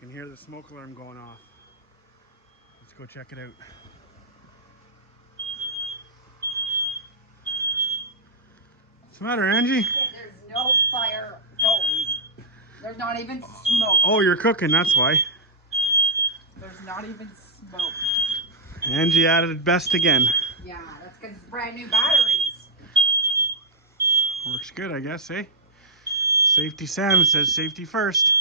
You can hear the smoke alarm going off. Let's go check it out. What's the matter, Angie? There's no fire going. There's not even smoke. Oh, you're cooking, that's why. There's not even smoke. Angie added best again. Yeah, that's because it's brand new batteries. Works good, I guess, eh? Safety Sam says safety first.